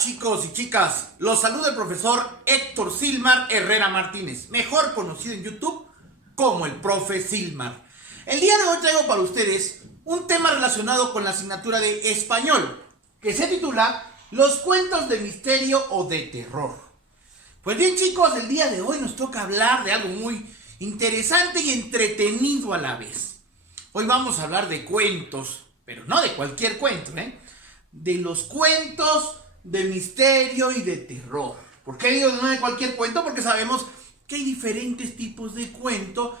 Chicos y chicas, los saluda el profesor Héctor Silmar Herrera Martínez, mejor conocido en YouTube como el profe Silmar. El día de hoy traigo para ustedes un tema relacionado con la asignatura de español, que se titula Los cuentos de misterio o de terror. Pues bien, chicos, el día de hoy nos toca hablar de algo muy interesante y entretenido a la vez. Hoy vamos a hablar de cuentos, pero no de cualquier cuento, de los cuentos de misterio y de terror. ¿Por qué digo no de cualquier cuento? Porque sabemos que hay diferentes tipos de cuento,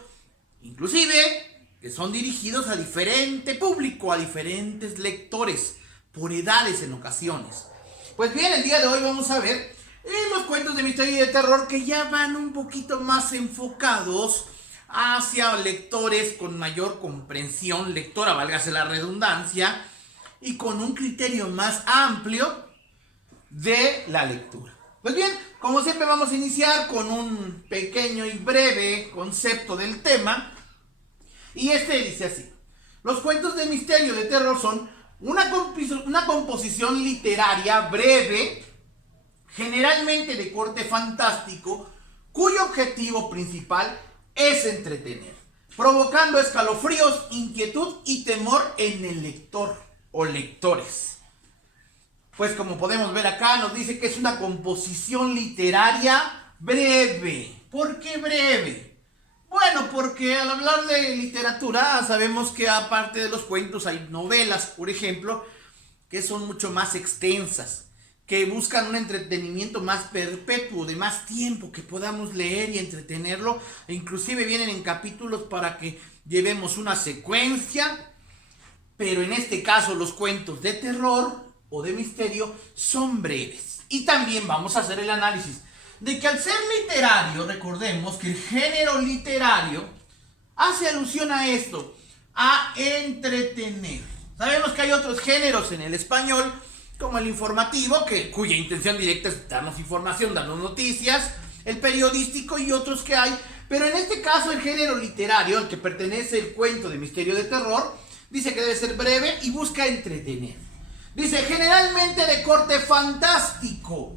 inclusive que son dirigidos a diferente público, a diferentes lectores, por edades en ocasiones. Pues bien, el día de hoy vamos a ver los cuentos de misterio y de terror que ya van un poquito más enfocados hacia lectores con mayor comprensión lectora, válgase la redundancia, y con un criterio más amplio de la lectura. Pues bien, como siempre vamos a iniciar con un pequeño y breve concepto del tema, y este dice así: los cuentos de misterio de terror son una composición literaria breve, generalmente de corte fantástico, cuyo objetivo principal es entretener, provocando escalofríos, inquietud y temor en el lector o lectores. Pues como podemos ver acá, nos dice que es una composición literaria breve. ¿Por qué breve? Bueno, porque al hablar de literatura sabemos que aparte de los cuentos hay novelas, por ejemplo, que son mucho más extensas, que buscan un entretenimiento más perpetuo, de más tiempo, que podamos leer y entretenerlo, e inclusive vienen en capítulos para que llevemos una secuencia, pero en este caso los cuentos de terror o de misterio son breves. Y también vamos a hacer el análisis de que al ser literario, recordemos que el género literario hace alusión a esto, a entretener. Sabemos que hay otros géneros en el español, como el informativo, cuya intención directa es darnos información, darnos noticias, el periodístico y otros que hay, pero en este caso el género literario, al que pertenece el cuento de misterio de terror, dice que debe ser breve y busca entretener. Dice, generalmente de corte fantástico.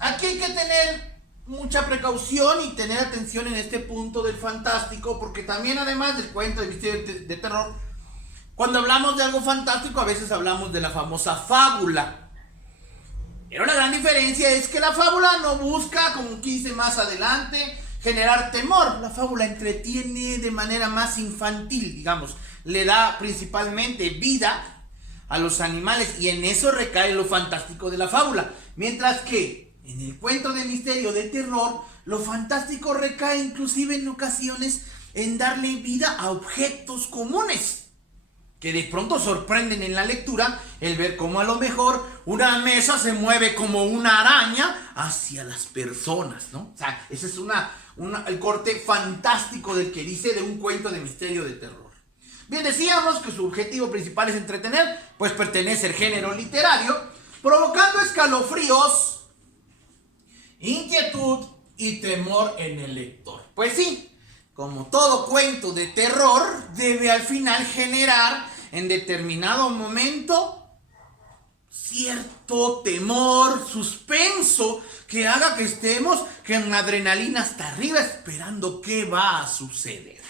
Aquí hay que tener mucha precaución y tener atención en este punto del fantástico, porque también además del cuento de misterio de terror, cuando hablamos de algo fantástico a veces hablamos de la famosa fábula. Pero la gran diferencia es que la fábula no busca, como quise más adelante, generar temor. La fábula entretiene de manera más infantil, digamos, le da principalmente vida a los animales, y en eso recae lo fantástico de la fábula. Mientras que en el cuento de misterio de terror, lo fantástico recae inclusive en ocasiones en darle vida a objetos comunes, que de pronto sorprenden en la lectura, el ver cómo a lo mejor una mesa se mueve como una araña hacia las personas, ¿no? O sea, ese es el corte fantástico del que dice de un cuento de misterio de terror. Bien, decíamos que su objetivo principal es entretener, pues pertenece al género literario, provocando escalofríos, inquietud y temor en el lector. Pues sí, como todo cuento de terror, debe al final generar en determinado momento cierto temor, suspenso, que haga que estemos con adrenalina hasta arriba esperando qué va a suceder.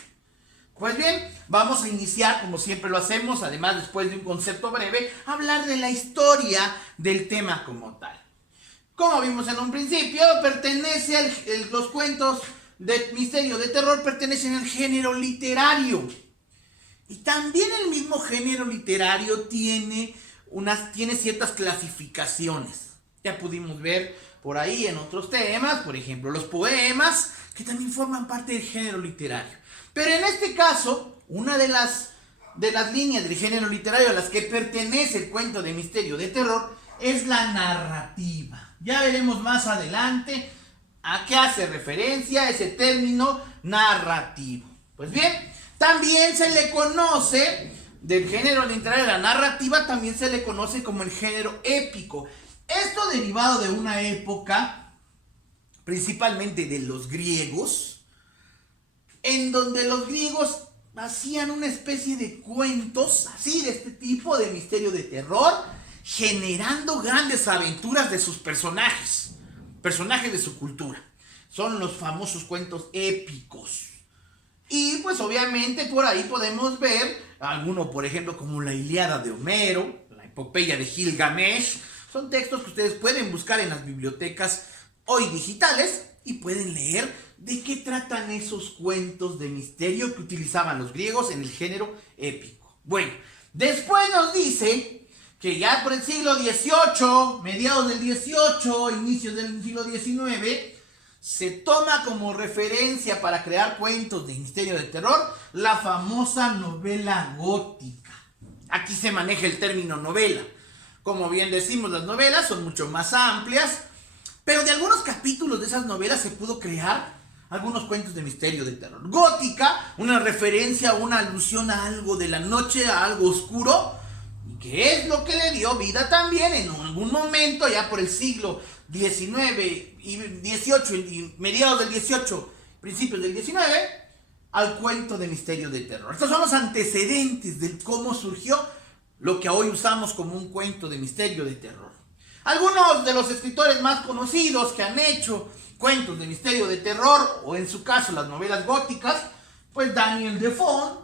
Pues bien, vamos a iniciar como siempre lo hacemos, además después de un concepto breve, hablar de la historia del tema como tal. Como vimos en un principio, los cuentos de misterio de terror pertenecen al género literario. Y también el mismo género literario tiene ciertas clasificaciones. Ya pudimos ver por ahí en otros temas, por ejemplo, los poemas, que también forman parte del género literario. Pero en este caso, una de las líneas del género literario a las que pertenece el cuento de misterio de terror es la narrativa. Ya veremos más adelante a qué hace referencia ese término narrativo. Pues bien, también se le conoce, del género literario de la narrativa, también se le conoce como el género épico. Esto derivado de una época, principalmente de los griegos, en donde los griegos hacían una especie de cuentos así de este tipo de misterio de terror, generando grandes aventuras de sus personajes de su cultura. Son los famosos cuentos épicos. Y pues obviamente por ahí podemos ver alguno, por ejemplo, como la Ilíada de Homero, la Epopeya de Gilgamesh. Son textos que ustedes pueden buscar en las bibliotecas hoy digitales y pueden leer de qué tratan esos cuentos de misterio que utilizaban los griegos en el género épico. Bueno, después nos dice que ya por el siglo XVIII, mediados del XVIII, inicios del siglo XIX, se toma como referencia para crear cuentos de misterio de terror la famosa novela gótica. Aquí se maneja el término novela. Como bien decimos, las novelas son mucho más amplias, pero de algunos capítulos de esas novelas se pudo crear algunos cuentos de misterio de terror. Gótica, una referencia, una alusión a algo de la noche, a algo oscuro, y que es lo que le dio vida también en algún momento, ya por el siglo XIX y XVIII, y mediados del XVIII, principios del XIX, al cuento de misterio de terror. Estos son los antecedentes de cómo surgió lo que hoy usamos como un cuento de misterio de terror. Algunos de los escritores más conocidos que han hecho cuentos de misterio de terror, o en su caso las novelas góticas, pues Daniel Defoe,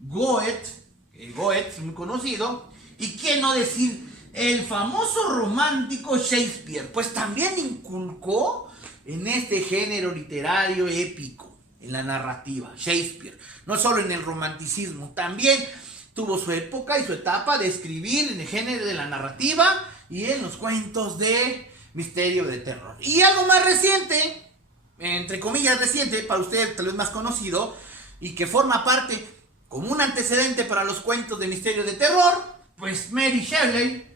Goethe es muy conocido, y quién no decir, el famoso romántico Shakespeare, pues también inculcó en este género literario épico, en la narrativa. Shakespeare, no solo en el romanticismo, también tuvo su época y su etapa de escribir en el género de la narrativa y en los cuentos de misterio de terror. Y algo más reciente, entre comillas reciente, para usted tal vez más conocido, y que forma parte como un antecedente para los cuentos de misterio de terror, pues Mary Shelley,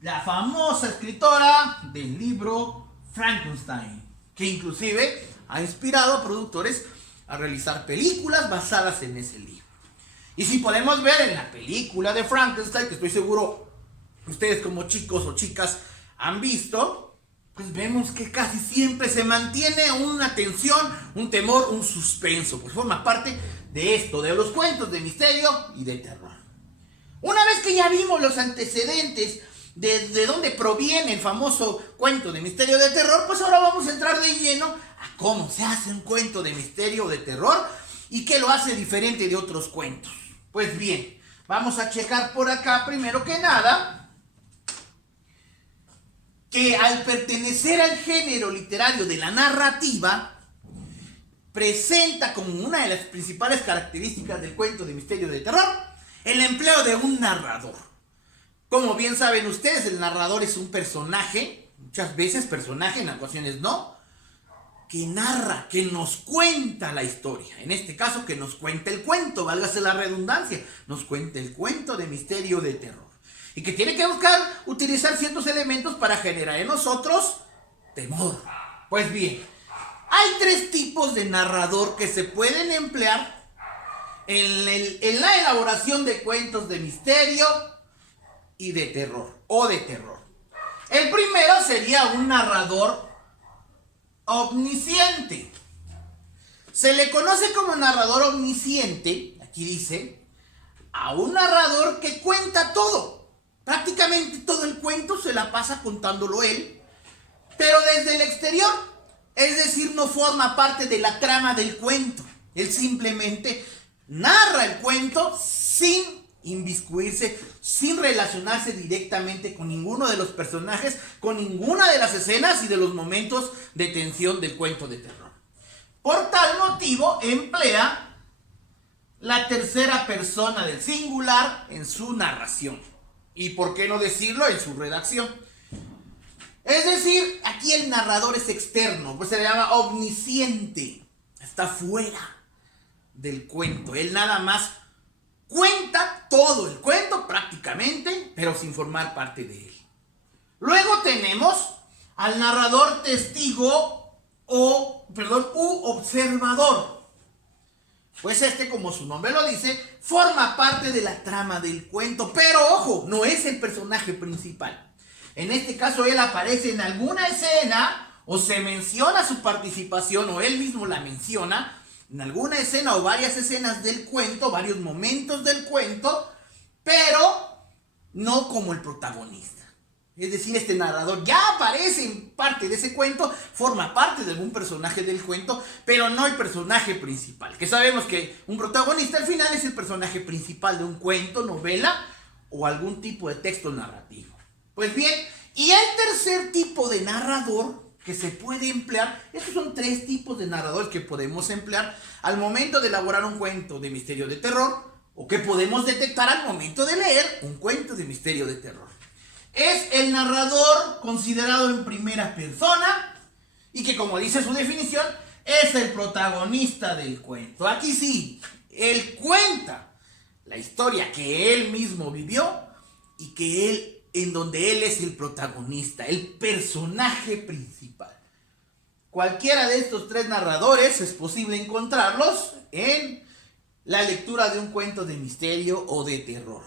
la famosa escritora del libro Frankenstein, que inclusive ha inspirado a productores a realizar películas basadas en ese libro. Y si podemos ver en la película de Frankenstein, que estoy seguro ustedes como chicos o chicas han visto, pues vemos que casi siempre se mantiene una tensión, un temor, un suspenso, pues forma parte de esto, de los cuentos de misterio y de terror. Una vez que ya vimos los antecedentes de dónde proviene el famoso cuento de misterio de terror, pues ahora vamos a entrar de lleno a cómo se hace un cuento de misterio de terror y qué lo hace diferente de otros cuentos. Pues bien, vamos a checar por acá primero que nada que al pertenecer al género literario de la narrativa, presenta como una de las principales características del cuento de misterio de terror el empleo de un narrador. Como bien saben ustedes, el narrador es un personaje, muchas veces personaje, en ocasiones no, que narra, que nos cuenta la historia. En este caso, que nos cuenta el cuento, válgase la redundancia, nos cuenta el cuento de misterio de terror. Y que tiene que buscar utilizar ciertos elementos para generar en nosotros temor. Pues bien, hay tres tipos de narrador que se pueden emplear en la elaboración de cuentos de misterio y de terror, o de terror. El primero sería un narrador omnisciente. Se le conoce como narrador omnisciente, aquí dice, a un narrador que cuenta todo. Prácticamente todo el cuento se la pasa contándolo él, pero desde el exterior, es decir, no forma parte de la trama del cuento. Él simplemente narra el cuento sin inmiscuirse, sin relacionarse directamente con ninguno de los personajes, con ninguna de las escenas y de los momentos de tensión del cuento de terror. Por tal motivo, emplea la tercera persona del singular en su narración. Y por qué no decirlo, en su redacción. Es decir, aquí el narrador es externo, pues se le llama omnisciente. Está fuera del cuento. Él nada más cuenta todo el cuento prácticamente, pero sin formar parte de él. Luego tenemos al narrador testigo u observador. Pues como su nombre lo dice, forma parte de la trama del cuento, pero ojo, no es el personaje principal. En este caso él aparece en alguna escena o se menciona su participación o él mismo la menciona en alguna escena o varias escenas del cuento, varios momentos del cuento, pero no como el protagonista. Es decir, este narrador ya aparece en parte de ese cuento, forma parte de algún personaje del cuento, pero no el personaje principal. Que sabemos que un protagonista al final es el personaje principal de un cuento, novela o algún tipo de texto narrativo. Pues bien, y el tercer tipo de narrador que se puede emplear, estos son 3 tipos de narradores que podemos emplear al momento de elaborar un cuento de misterio de terror, o que podemos detectar al momento de leer un cuento de misterio de terror. Es el narrador considerado en primera persona y que, como dice su definición, es el protagonista del cuento. Aquí sí, él cuenta la historia que él mismo vivió y en donde él es el protagonista, el personaje principal. Cualquiera de estos 3 narradores es posible encontrarlos en la lectura de un cuento de misterio o de terror.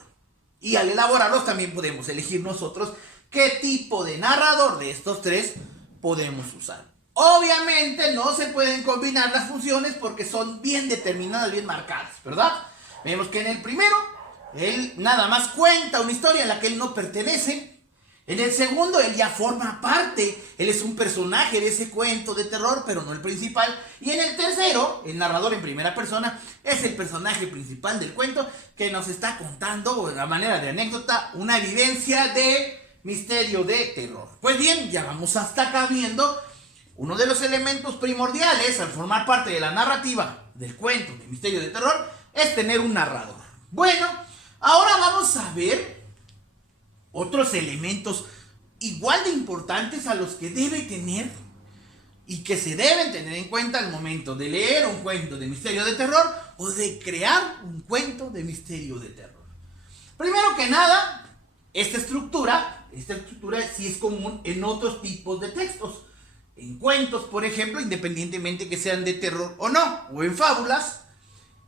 Y al elaborarlos también podemos elegir nosotros qué tipo de narrador de estos 3 podemos usar. Obviamente no se pueden combinar las funciones porque son bien determinadas, bien marcadas, ¿verdad? Vemos que en el primero, él nada más cuenta una historia a la que él no pertenece. En el segundo, él ya forma parte, él es un personaje de ese cuento de terror, pero no el principal. Y en el tercero, el narrador en primera persona es el personaje principal del cuento que nos está contando, a manera de anécdota, una vivencia de misterio de terror. Pues bien, ya vamos hasta acá viendo uno de los elementos primordiales al formar parte de la narrativa del cuento de misterio de terror es tener un narrador. Bueno, ahora vamos a ver otros elementos igual de importantes a los que debe tener y que se deben tener en cuenta al momento de leer un cuento de misterio de terror o de crear un cuento de misterio de terror. Primero que nada, esta estructura sí es común en otros tipos de textos. En cuentos, por ejemplo, independientemente que sean de terror o no, o en fábulas,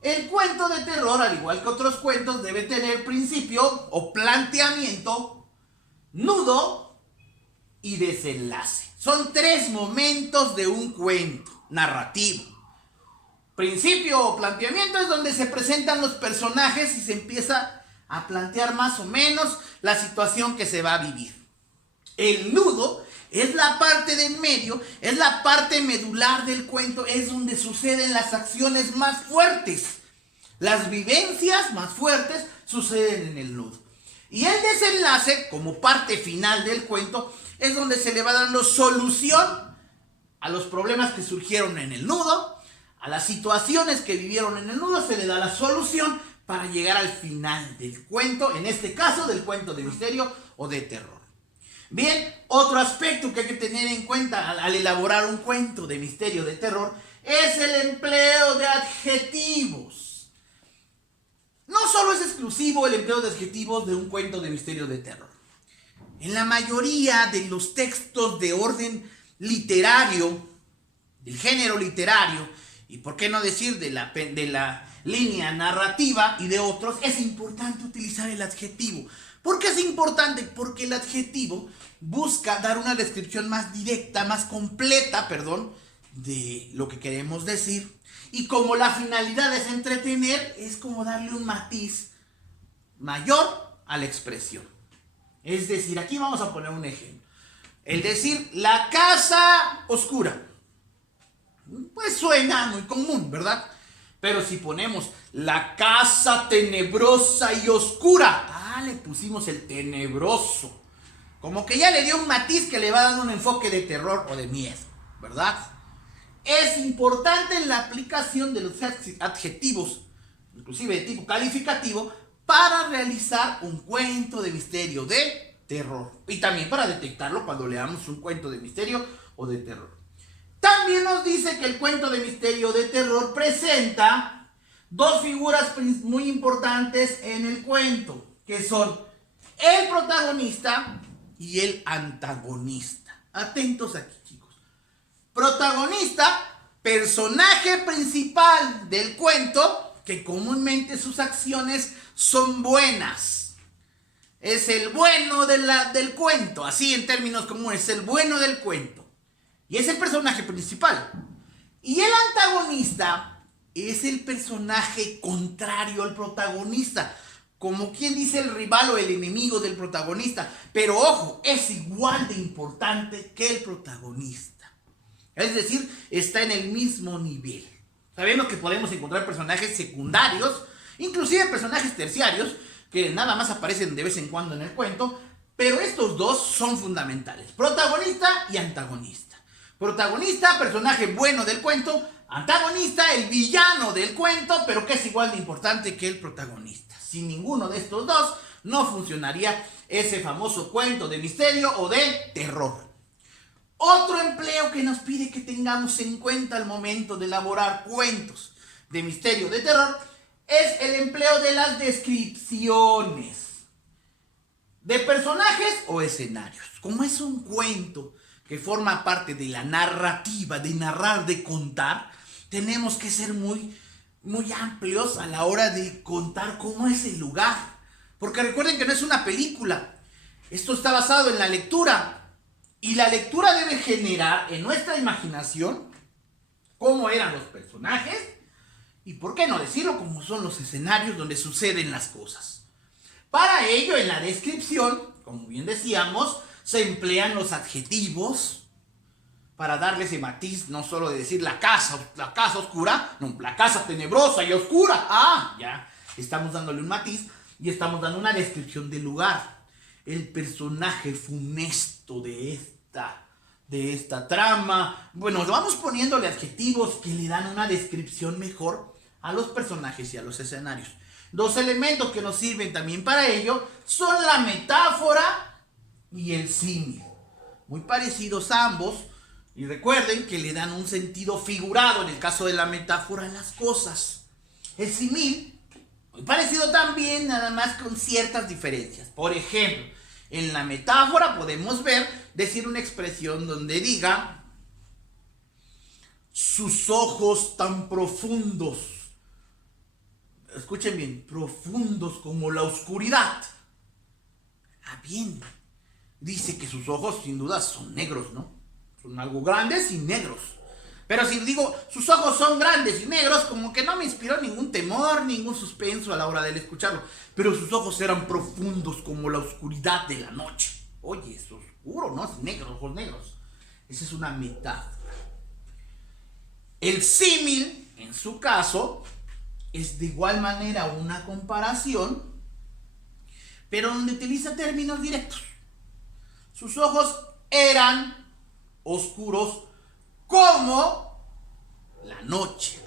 el cuento de terror, al igual que otros cuentos, debe tener principio o planteamiento, nudo y desenlace. Son 3 momentos de un cuento narrativo. Principio o planteamiento es donde se presentan los personajes y se empieza a plantear más o menos la situación que se va a vivir. El nudo es la parte de en medio, es la parte medular del cuento, es donde suceden las acciones más fuertes. Las vivencias más fuertes suceden en el nudo. Y el desenlace, como parte final del cuento, es donde se le va dando solución a los problemas que surgieron en el nudo, a las situaciones que vivieron en el nudo, se le da la solución para llegar al final del cuento, en este caso del cuento de misterio o de terror. Bien, otro aspecto que hay que tener en cuenta al elaborar un cuento de misterio de terror es el empleo de adjetivos. No solo es exclusivo el empleo de adjetivos de un cuento de misterio de terror. En la mayoría de los textos de orden literario, del género literario, y por qué no decir de la línea narrativa y de otros, es importante utilizar el adjetivo. ¿Por qué es importante? Porque el adjetivo busca dar una descripción más directa, más completa, de lo que queremos decir. Y como la finalidad es entretener, es como darle un matiz mayor a la expresión. Es decir, aquí vamos a poner un ejemplo. El decir la casa oscura, pues suena muy común, ¿verdad? Pero si ponemos la casa tenebrosa y oscura, le pusimos el tenebroso. Como que ya le dio un matiz que le va dando un enfoque de terror o de miedo, ¿verdad? Es importante en la aplicación de los adjetivos, inclusive de tipo calificativo, para realizar un cuento de misterio de terror. Y también para detectarlo cuando leamos un cuento de misterio o de terror. También nos dice que el cuento de misterio de terror presenta 2 figuras muy importantes en el cuento, que son el protagonista y el antagonista. Atentos aquí, chicos. Protagonista, personaje principal del cuento, que comúnmente sus acciones son buenas. Es el bueno del cuento, así en términos comunes, es el bueno del cuento. Y es el personaje principal. Y el antagonista es el personaje contrario al protagonista. como quien dice el rival o el enemigo del protagonista. Pero ojo, es igual de importante que el protagonista. Es decir, está en el mismo nivel. Sabemos que podemos encontrar personajes secundarios, inclusive personajes terciarios, que nada más aparecen de vez en cuando en el cuento, pero estos dos son fundamentales: protagonista y antagonista. Protagonista, personaje bueno del cuento; antagonista, el villano del cuento, pero que es igual de importante que el protagonista. Sin ninguno de estos dos no funcionaría ese famoso cuento de misterio o de terror. Otro empleo que nos pide que tengamos en cuenta al momento de elaborar cuentos de misterio o de terror es el empleo de las descripciones de personajes o escenarios. Como es un cuento que forma parte de la narrativa, de narrar, de contar, tenemos que ser muy amplios a la hora de contar cómo es el lugar. Porque recuerden que no es una película. Esto está basado en la lectura. Y la lectura debe generar en nuestra imaginación cómo eran los personajes y, por qué no decirlo, cómo son los escenarios donde suceden las cosas. Para ello, en la descripción, como bien decíamos, se emplean los adjetivos para darle ese matiz, no solo de decir la casa oscura, no, la casa tenebrosa y oscura. Ya estamos dándole un matiz y estamos dando una descripción del lugar. El personaje funesto de esta trama. Bueno, vamos poniéndole adjetivos que le dan una descripción mejor a los personajes y a los escenarios. Dos elementos que nos sirven también para ello son la metáfora y el símil. Muy parecidos ambos, y recuerden que le dan un sentido figurado en el caso de la metáfora a las cosas. El símil, muy parecido también, nada más con ciertas diferencias. Por ejemplo, en la metáfora podemos decir una expresión donde diga: sus ojos tan profundos. Escuchen bien, profundos como la oscuridad. Bien, dice que sus ojos sin duda son negros, ¿no? Son algo grandes y negros. Pero si digo, sus ojos son grandes y negros, como que no me inspiró ningún temor, ningún suspenso a la hora de escucharlo. Pero sus ojos eran profundos como la oscuridad de la noche. Oye, es oscuro, ¿no? Es negro, ojos negros. Esa es una metáfora. El símil, en su caso, es de igual manera una comparación, pero donde utiliza términos directos. Sus ojos eran oscuros como la noche.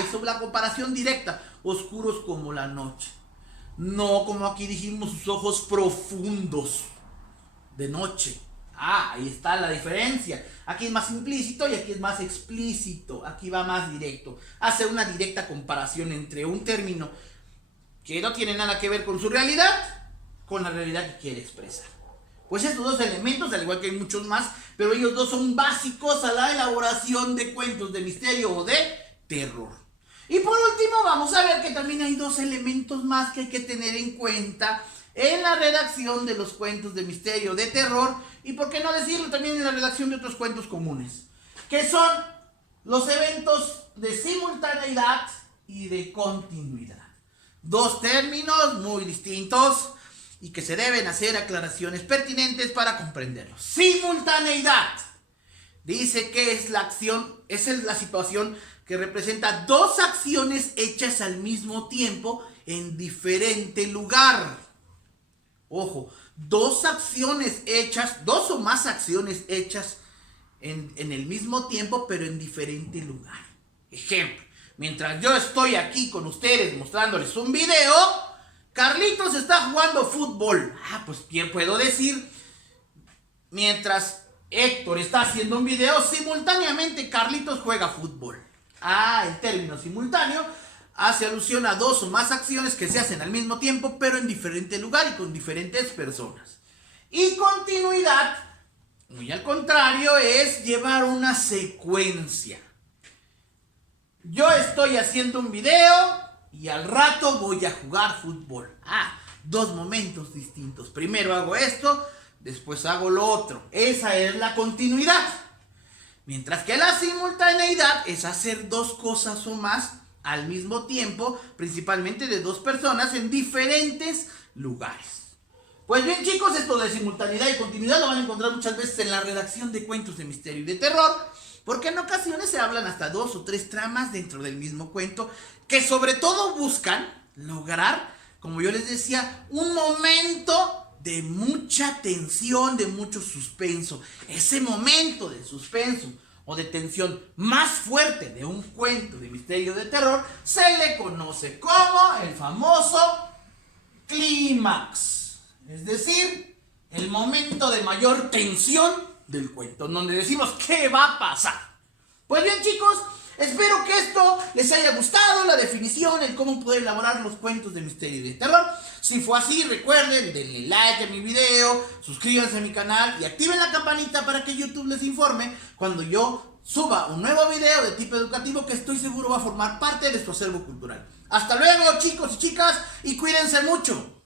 Hizo la comparación directa. Oscuros como la noche. No como aquí dijimos, sus ojos profundos de noche. Ahí está la diferencia. Aquí es más implícito y aquí es más explícito. Aquí va más directo. Hace una directa comparación entre un término que no tiene nada que ver con su realidad, con la realidad que quiere expresar. Pues estos dos elementos, al igual que hay muchos más, pero ellos dos son básicos a la elaboración de cuentos de misterio o de terror. Y por último vamos a ver que también hay dos elementos más que hay que tener en cuenta en la redacción de los cuentos de misterio, de terror, y por qué no decirlo también en la redacción de otros cuentos comunes, que son los eventos de simultaneidad y de continuidad. Dos términos muy distintos y que se deben hacer aclaraciones pertinentes para comprenderlos. Simultaneidad dice que es la acción, es la situación que representa dos acciones hechas al mismo tiempo en diferente lugar. Ojo, dos o más acciones hechas en el mismo tiempo, pero en diferente lugar. Ejemplo, mientras yo estoy aquí con ustedes mostrándoles un video, Carlitos está jugando fútbol. Pues bien puedo decir, mientras Héctor está haciendo un video, simultáneamente Carlitos juega fútbol. El término simultáneo hace alusión a dos o más acciones que se hacen al mismo tiempo, pero en diferente lugar y con diferentes personas. Y continuidad, muy al contrario, es llevar una secuencia. Yo estoy haciendo un video y al rato voy a jugar fútbol. Dos momentos distintos. Primero hago esto, después hago lo otro. Esa es la continuidad. Mientras que la simultaneidad es hacer dos cosas o más al mismo tiempo, principalmente de dos personas en diferentes lugares. Pues bien, chicos, esto de simultaneidad y continuidad lo van a encontrar muchas veces en la redacción de cuentos de misterio y de terror, porque en ocasiones se hablan hasta 2 o 3 tramas dentro del mismo cuento, que sobre todo buscan lograr, como yo les decía, un momento de mucha tensión, de mucho suspenso. Ese momento de suspenso o de tensión más fuerte de un cuento de misterio de terror se le conoce como el famoso clímax. Es decir, el momento de mayor tensión del cuento, donde decimos ¿qué va a pasar? Pues bien, chicos, espero que esto les haya gustado, la definición, el cómo poder elaborar los cuentos de misterio y de terror. Si fue así, recuerden, denle like a mi video, suscríbanse a mi canal y activen la campanita para que YouTube les informe cuando yo suba un nuevo video de tipo educativo que estoy seguro va a formar parte de su acervo cultural. Hasta luego, chicos y chicas, y cuídense mucho.